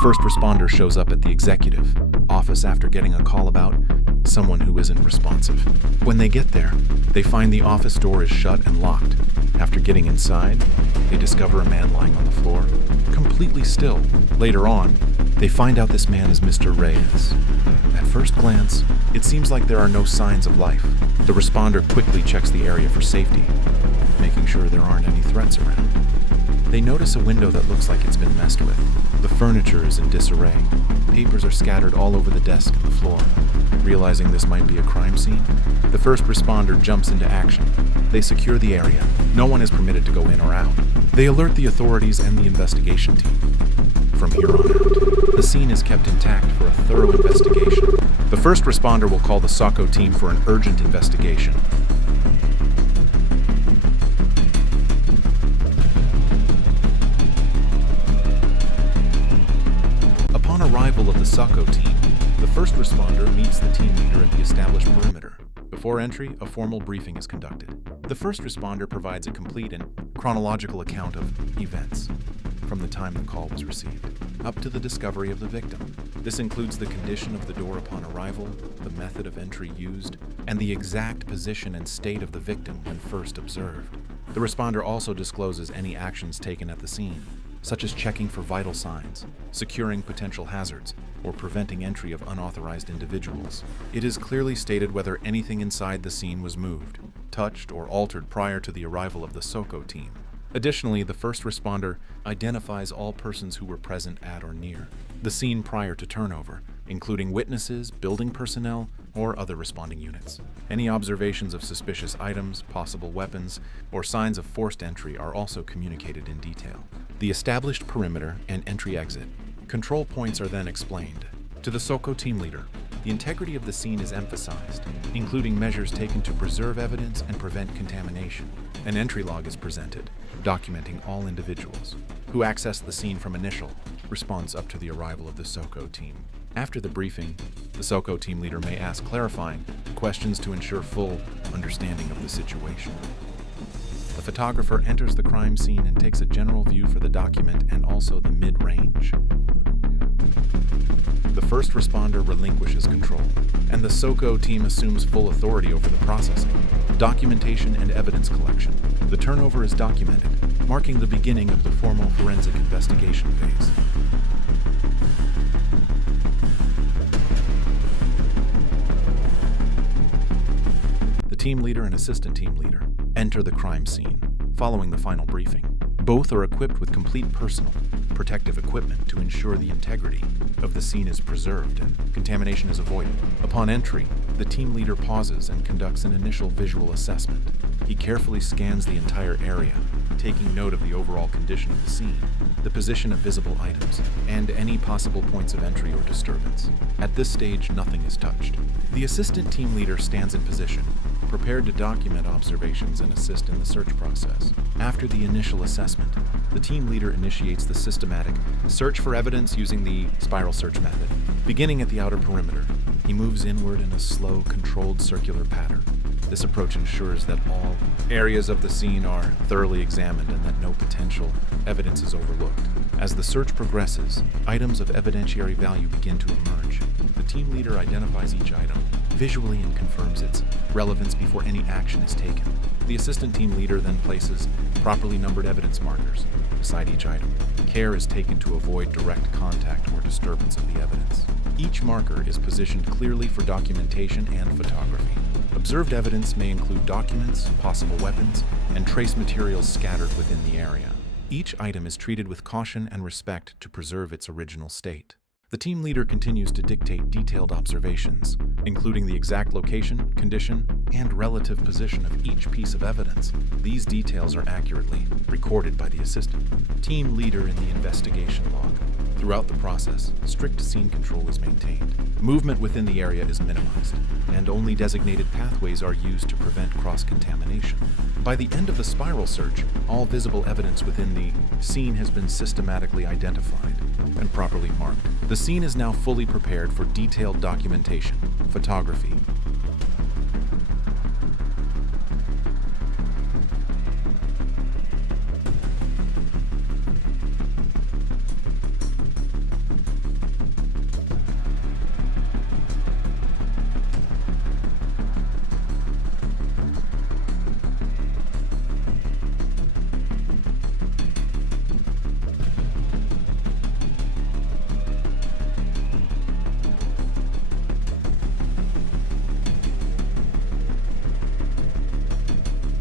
first responder shows up at the executive office after getting a call about someone who isn't responsive. When they get there, they find the office door is shut and locked. After getting inside, they discover a man lying on the floor, completely still. Later on, they find out this man is Mr. Reyes. At first glance, it seems like there are no signs of life. The responder quickly checks the area for safety, making sure there aren't any threats around. They notice a window that looks like it's been messed with. The furniture is in disarray. Papers are scattered all over the desk and the floor. Realizing this might be a crime scene, the first responder jumps into action. They secure the area. No one is permitted to go in or out. They alert the authorities and the investigation team. From here on out, the scene is kept intact for a thorough investigation. The first responder will call the SOCO team for an urgent investigation. Upon arrival of the SOCO team, the first responder meets the team leader at the established perimeter. Before entry, a formal briefing is conducted. The first responder provides a complete and chronological account of events, from the time the call was received, up to the discovery of the victim. This includes the condition of the door upon arrival, the method of entry used, and the exact position and state of the victim when first observed. The responder also discloses any actions taken at the scene, such as checking for vital signs, securing potential hazards, or preventing entry of unauthorized individuals. It is clearly stated whether anything inside the scene was moved, touched, or altered prior to the arrival of the SOCO team. Additionally, the first responder identifies all persons who were present at or near the scene prior to turnover, including witnesses, building personnel, or other responding units. Any observations of suspicious items, possible weapons, or signs of forced entry are also communicated in detail. The established perimeter and entry-exit control points are then explained. To the SOCO team leader, the integrity of the scene is emphasized, including measures taken to preserve evidence and prevent contamination. An entry log is presented, documenting all individuals who accessed the scene from initial response up to the arrival of the SOCO team. After the briefing, the SOCO team leader may ask clarifying questions to ensure full understanding of the situation. The photographer enters the crime scene and takes a general view for the document and also the mid-range. The first responder relinquishes control, and the SOCO team assumes full authority over the processing, documentation, and evidence collection. The turnover is documented, marking the beginning of the formal forensic investigation phase. The team leader and assistant team leader enter the crime scene, following the final briefing. Both are equipped with complete personal protective equipment to ensure the integrity of the scene is preserved and contamination is avoided. Upon entry, the team leader pauses and conducts an initial visual assessment. He carefully scans the entire area, taking note of the overall condition of the scene, the position of visible items, and any possible points of entry or disturbance. At this stage, nothing is touched. The assistant team leader stands in position, prepared to document observations and assist in the search process. After the initial assessment, the team leader initiates the systematic search for evidence using the spiral search method. Beginning at the outer perimeter, he moves inward in a slow, controlled circular pattern. This approach ensures that all areas of the scene are thoroughly examined and that no potential evidence is overlooked. As the search progresses, items of evidentiary value begin to emerge. The team leader identifies each item visually and confirms its relevance before any action is taken. The assistant team leader then places properly numbered evidence markers beside each item. Care is taken to avoid direct contact or disturbance of the evidence. Each marker is positioned clearly for documentation and photography. Observed evidence may include documents, possible weapons, and trace materials scattered within the area. Each item is treated with caution and respect to preserve its original state. The team leader continues to dictate detailed observations, including the exact location, condition, and relative position of each piece of evidence. These details are accurately recorded by the assistant team leader in the investigation log. Throughout the process, strict scene control is maintained. Movement within the area is minimized, and only designated pathways are used to prevent cross-contamination. By the end of the spiral search, all visible evidence within the scene has been systematically identified and properly marked. The scene is now fully prepared for detailed documentation, photography,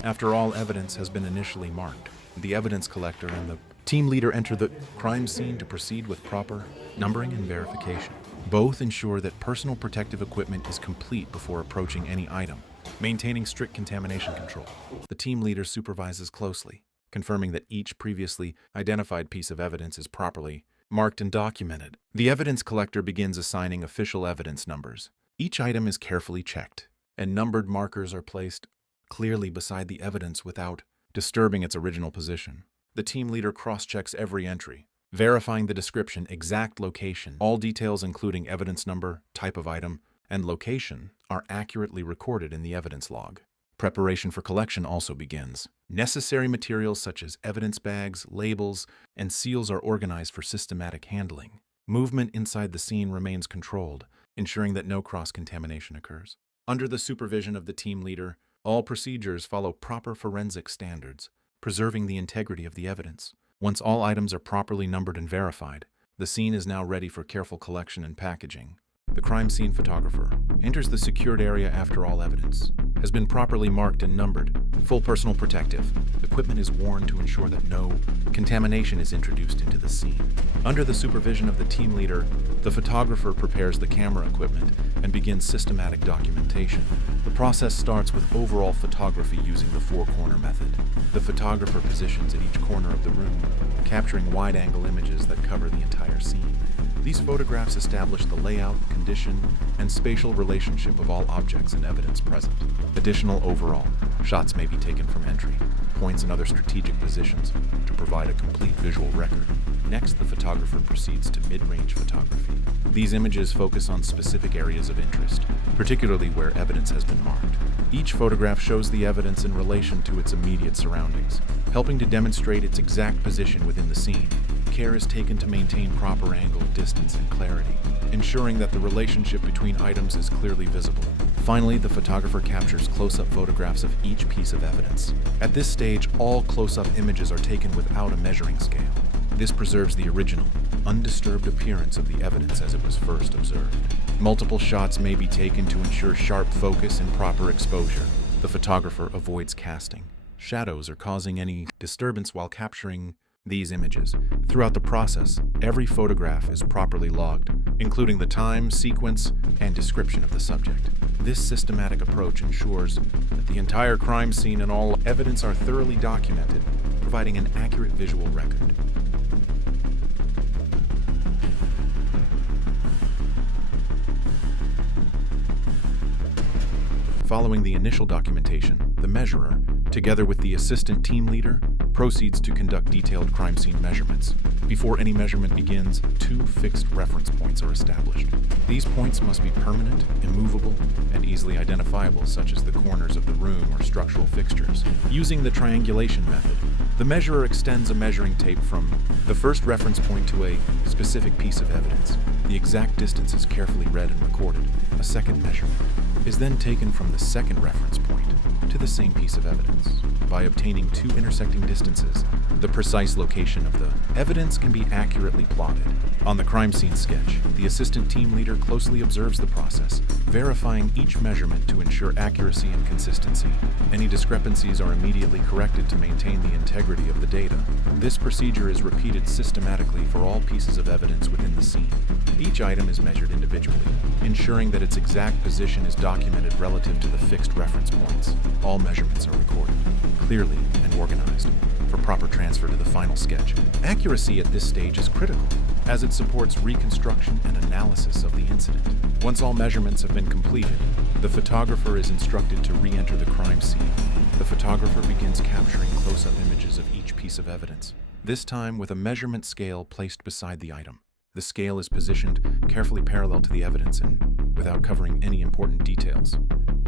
After all evidence has been initially marked, the evidence collector and the team leader enter the crime scene to proceed with proper numbering and verification. Both ensure that personal protective equipment is complete before approaching any item, maintaining strict contamination control. The team leader supervises closely, confirming that each previously identified piece of evidence is properly marked and documented. The evidence collector begins assigning official evidence numbers. Each item is carefully checked, and numbered markers are placed clearly beside the evidence without disturbing its original position. The team leader cross-checks every entry, verifying the description, exact location. All details including evidence number, type of item, and location are accurately recorded in the evidence log. Preparation for collection also begins. Necessary materials such as evidence bags, labels, and seals are organized for systematic handling. Movement inside the scene remains controlled, ensuring that no cross-contamination occurs. Under the supervision of the team leader, all procedures follow proper forensic standards, preserving the integrity of the evidence. Once all items are properly numbered and verified, the scene is now ready for careful collection and packaging. The crime scene photographer enters the secured area after all evidence has been properly marked and numbered. Full personal protective equipment is worn to ensure that no contamination is introduced into the scene. Under the supervision of the team leader, the photographer prepares the camera equipment and begins systematic documentation. The process starts with overall photography using the four-corner method. The photographer positions at each corner of the room, capturing wide-angle images that cover the entire scene. These photographs establish the layout, condition, and spatial relationship of all objects and evidence present. Additional overall shots may be taken from entry points and other strategic positions to provide a complete visual record. Next, the photographer proceeds to mid-range photography. These images focus on specific areas of interest, particularly where evidence has been marked. Each photograph shows the evidence in relation to its immediate surroundings, helping to demonstrate its exact position within the scene. Care is taken to maintain proper angle, distance, and clarity, ensuring that the relationship between items is clearly visible. Finally, the photographer captures close-up photographs of each piece of evidence. At this stage, all close-up images are taken without a measuring scale. This preserves the original, undisturbed appearance of the evidence as it was first observed. Multiple shots may be taken to ensure sharp focus and proper exposure. The photographer avoids casting shadows or causing any disturbance while capturing these images. Throughout the process, every photograph is properly logged, including the time, sequence, and description of the subject. This systematic approach ensures that the entire crime scene and all evidence are thoroughly documented, providing an accurate visual record. Following the initial documentation, the measurer, together with the assistant team leader, proceeds to conduct detailed crime scene measurements. Before any measurement begins, 2 fixed reference points are established. These points must be permanent, immovable, and easily identifiable, such as the corners of the room or structural fixtures. Using the triangulation method, the measurer extends a measuring tape from the first reference point to a specific piece of evidence. The exact distance is carefully read and recorded. A second measurement is then taken from the second reference point to the same piece of evidence. By obtaining 2 intersecting distances, the precise location of the evidence can be accurately plotted. On the crime scene sketch, the assistant team leader closely observes the process, verifying each measurement to ensure accuracy and consistency. Any discrepancies are immediately corrected to maintain the integrity of the data. This procedure is repeated systematically for all pieces of evidence within the scene. Each item is measured individually, ensuring that its exact position is documented relative to the fixed reference points. All measurements are recorded, clearly and organized, for proper transfer to the final sketch. Accuracy at this stage is critical, as it supports reconstruction and analysis of the incident. Once all measurements have been completed, the photographer is instructed to re-enter the crime scene. The photographer begins capturing close-up images of each piece of evidence, this time with a measurement scale placed beside the item. The scale is positioned carefully parallel to the evidence and without covering any important details,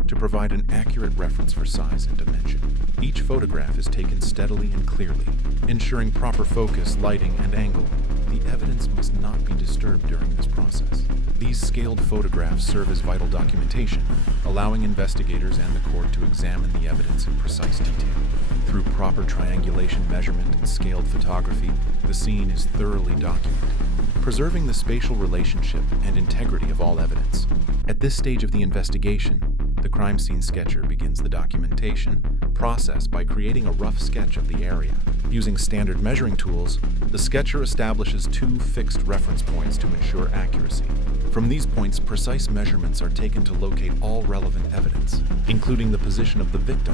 to provide an accurate reference for size and dimension. Each photograph is taken steadily and clearly, ensuring proper focus, lighting, and angle. The evidence must not be disturbed during this process. These scaled photographs serve as vital documentation, allowing investigators and the court to examine the evidence in precise detail. Through proper triangulation measurement and scaled photography, the scene is thoroughly documented, preserving the spatial relationship and integrity of all evidence. At this stage of the investigation, the crime scene sketcher begins the documentation process by creating a rough sketch of the area. Using standard measuring tools, the sketcher establishes 2 fixed reference points to ensure accuracy. From these points, precise measurements are taken to locate all relevant evidence, including the position of the victim,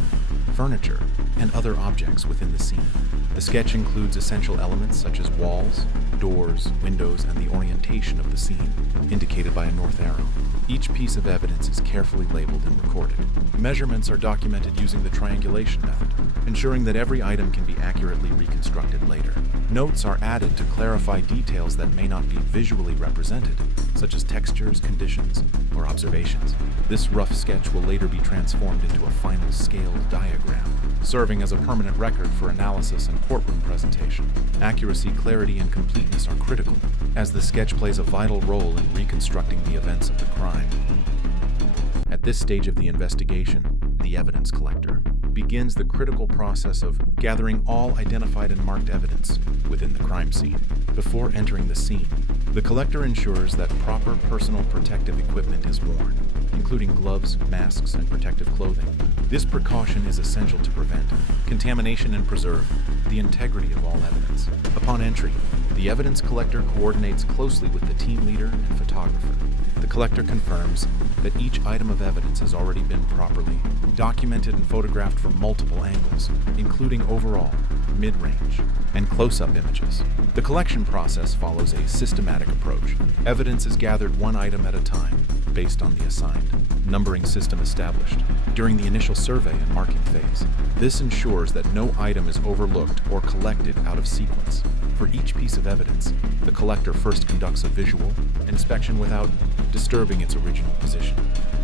furniture, and other objects within the scene. The sketch includes essential elements such as walls, doors, windows, and the orientation of the scene, indicated by a north arrow. Each piece of evidence is carefully labeled and recorded. Measurements are documented using the triangulation method, ensuring that every item can be accurately reconstructed later. Notes are added to clarify details that may not be visually represented, such as textures, conditions, or observations. This rough sketch will later be transformed into a final scaled diagram, serving as a permanent record for analysis and courtroom presentation. Accuracy, clarity, and completeness are critical, as the sketch plays a vital role in reconstructing the events of the crime. At this stage of the investigation, the evidence collector begins the critical process of gathering all identified and marked evidence within the crime scene. Before entering the scene, the collector ensures that proper personal protective equipment is worn, including gloves, masks, and protective clothing. This precaution is essential to prevent contamination and preserve the integrity of all evidence. Upon entry, the evidence collector coordinates closely with the team leader and photographer. The collector confirms that each item of evidence has already been properly documented and photographed from multiple angles, including overall, mid-range, and close-up images. The collection process follows a systematic approach. Evidence is gathered one item at a time, based on the assigned numbering system established during the initial survey and marking phase. This ensures that no item is overlooked or collected out of sequence. For each piece of evidence, the collector first conducts a visual inspection without disturbing its original position.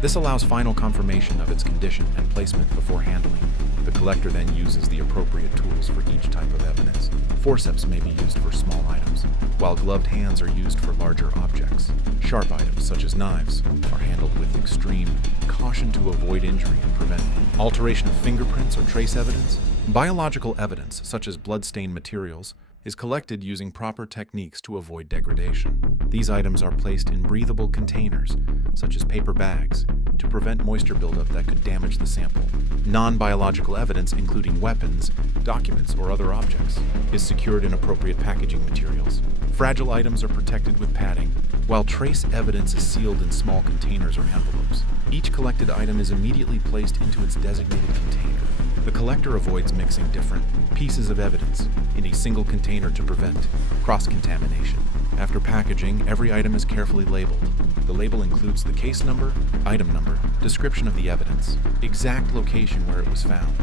This allows final confirmation of its condition and placement before handling. The collector then uses the appropriate tools for each type of evidence. Forceps may be used for small items, while gloved hands are used for larger objects. Sharp items, such as knives, are handled with extreme caution to avoid injury and prevent alteration of fingerprints or trace evidence. Biological evidence, such as blood-stained materials, is collected using proper techniques to avoid degradation. These items are placed in breathable containers, such as paper bags, to prevent moisture buildup that could damage the sample. Non-biological evidence, including weapons, documents, or other objects, is secured in appropriate packaging materials. Fragile items are protected with padding, while trace evidence is sealed in small containers or envelopes. Each collected item is immediately placed into its designated container. The collector avoids mixing different pieces of evidence in a single container to prevent cross-contamination. After packaging, every item is carefully labeled. The label includes the case number, item number, description of the evidence, exact location where it was found,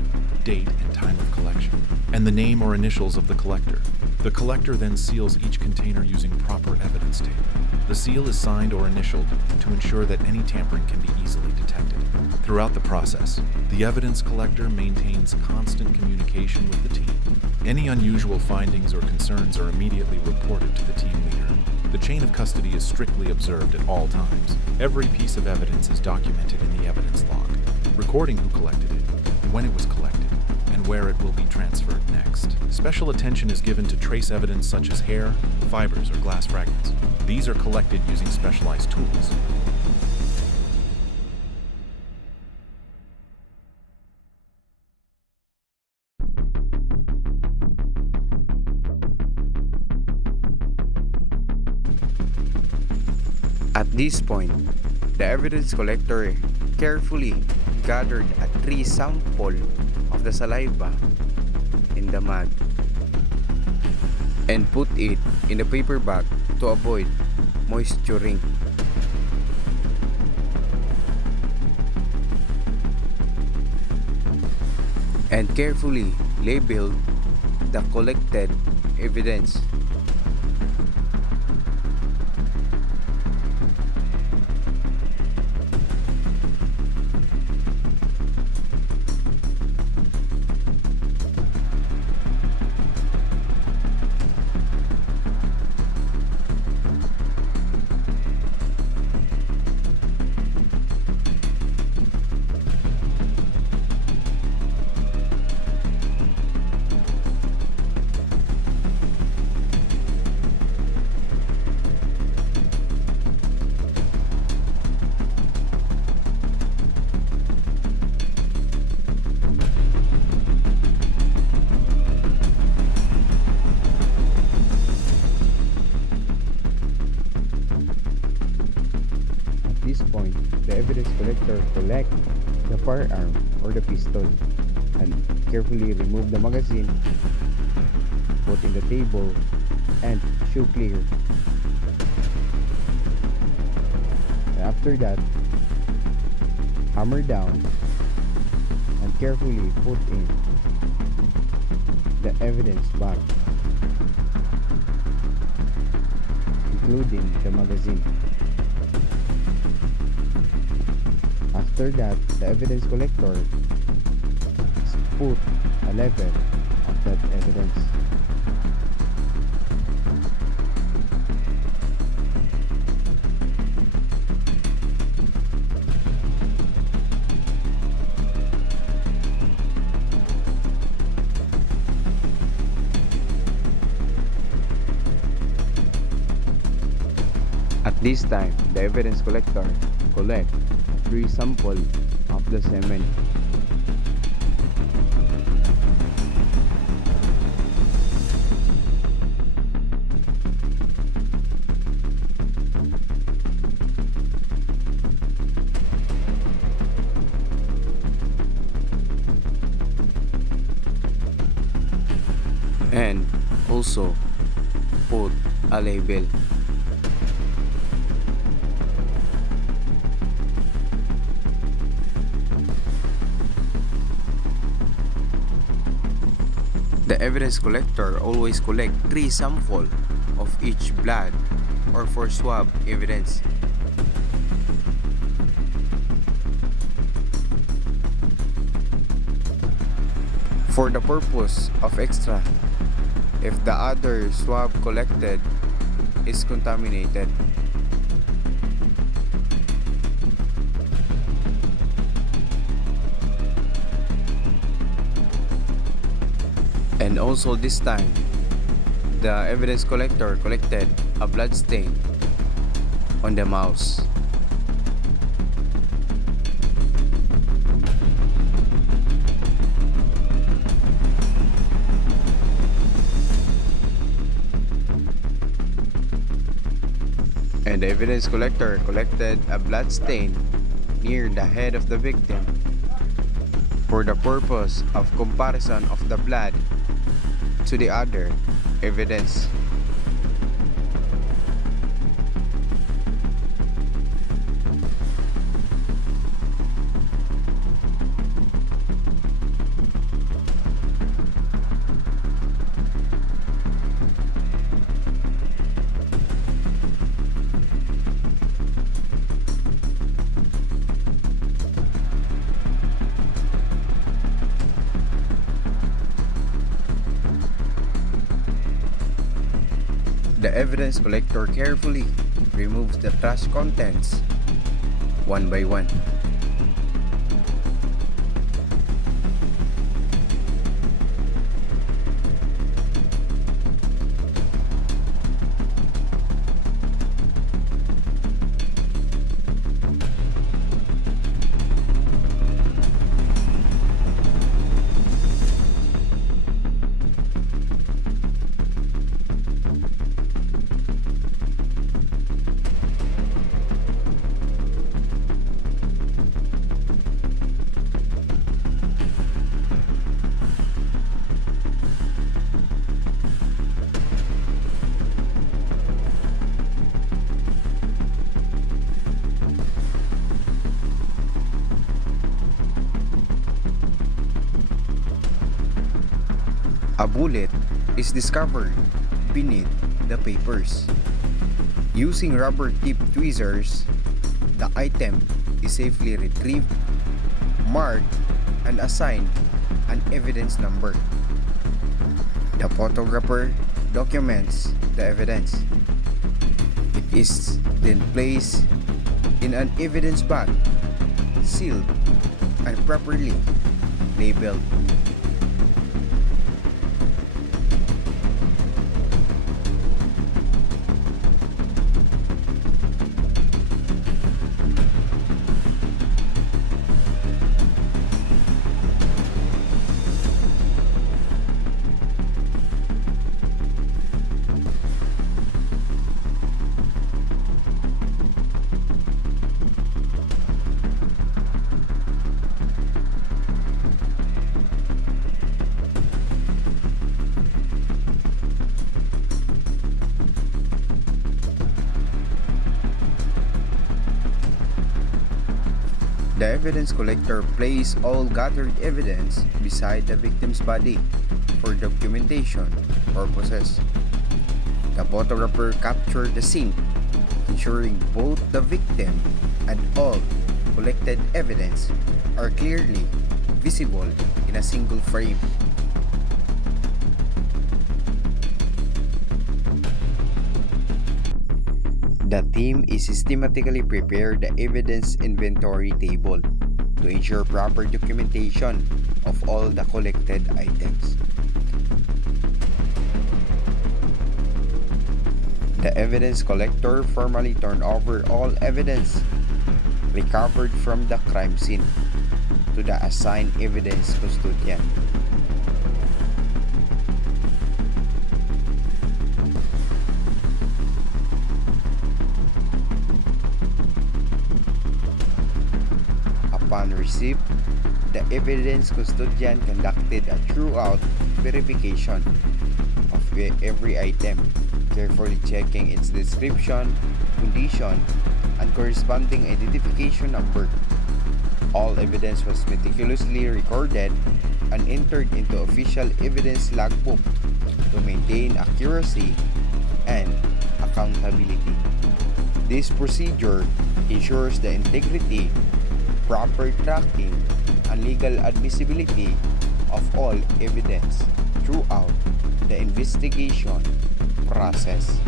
date and time of collection, and the name or initials of the collector. The collector then seals each container using proper evidence tape. The seal is signed or initialed to ensure that any tampering can be easily detected. Throughout the process, the evidence collector maintains constant communication with the team. Any unusual findings or concerns are immediately reported to the team leader. The chain of custody is strictly observed at all times. Every piece of evidence is documented in the evidence log, recording who collected it, when it was collected, and where it will be transferred next. Special attention is given to trace evidence such as hair, fibers, or glass fragments. These are collected using specialized tools. At this point, the evidence collector carefully gathered a 3 sample of the saliva in the mud and put it in a paper bag to avoid moisturing. And carefully labeled the collected evidence. this point, the evidence collector collects the firearm or the pistol and carefully remove the magazine, put in the table, and show clear. And after that, hammer down and carefully put in the evidence bag, including the magazine. After that, the evidence collector put a level of that evidence. At this time, the evidence collector collects 3 samples of the semen. And also put a label. The evidence collector always collect 3 samples of each blood or for swab evidence. For the purpose of extra, if the other swab collected is contaminated. And also this time, the evidence collector collected a blood stain on the mouse. And the evidence collector collected a blood stain near the head of the victim for the purpose of comparison of the blood to the other evidence. The evidence collector carefully removes the trash contents one by one. A bullet is discovered beneath the papers. Using rubber tip tweezers, the item is safely retrieved, marked, and assigned an evidence number. The photographer documents the evidence. It is then placed in an evidence bag, sealed, and properly labeled. The evidence collector placed all gathered evidence beside the victim's body for documentation purposes. The photographer captured the scene, ensuring both the victim and all collected evidence are clearly visible in a single frame. The team is systematically prepared the evidence inventory table to ensure proper documentation of all the collected items. The evidence collector formally turned over all evidence recovered from the crime scene to the assigned evidence custodian. Upon receipt, the evidence custodian conducted a thorough verification of every item, carefully checking its description, condition, and corresponding identification number. All evidence was meticulously recorded and entered into official evidence logbook to maintain accuracy and accountability. This procedure ensures the integrity, proper tracking, and legal admissibility of all evidence throughout the investigation process.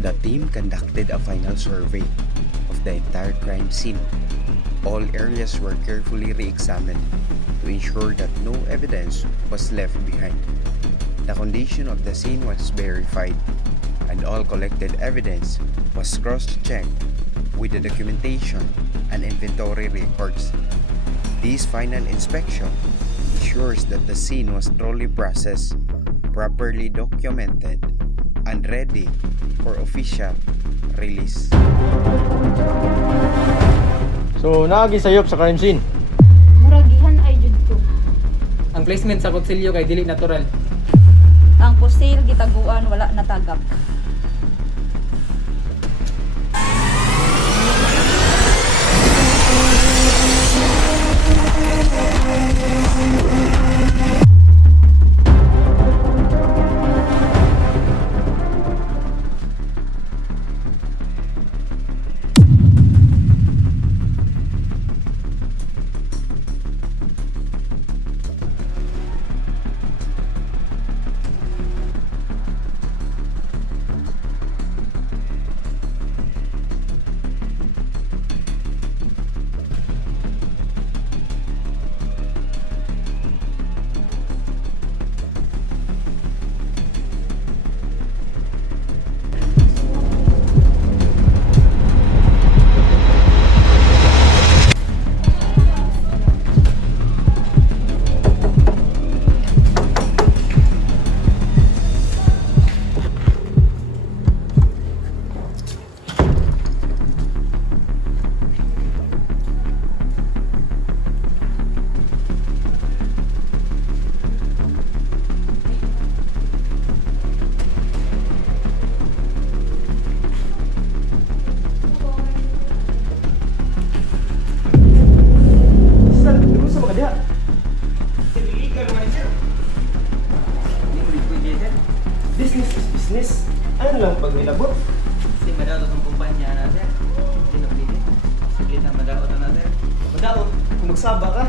The team conducted a final survey of the entire crime scene. All areas were carefully re-examined to ensure that no evidence was left behind. The condition of the scene was verified, and all collected evidence was cross-checked with the documentation and inventory records. This final inspection ensures that the scene was thoroughly processed, properly documented, and ready for official release. So, naagisayop sa crime scene. Muragihan ay jud ko. Ang placement sa kutsilyo kay dili natural. Ang pusil gitaguan wala natagap. Business is business. Ano lang pag nilabot? Kasi madawat ang kumpanya na sir. Hindi na pwede. Saglit na madawat na sir. Daot, kung magsaba ka,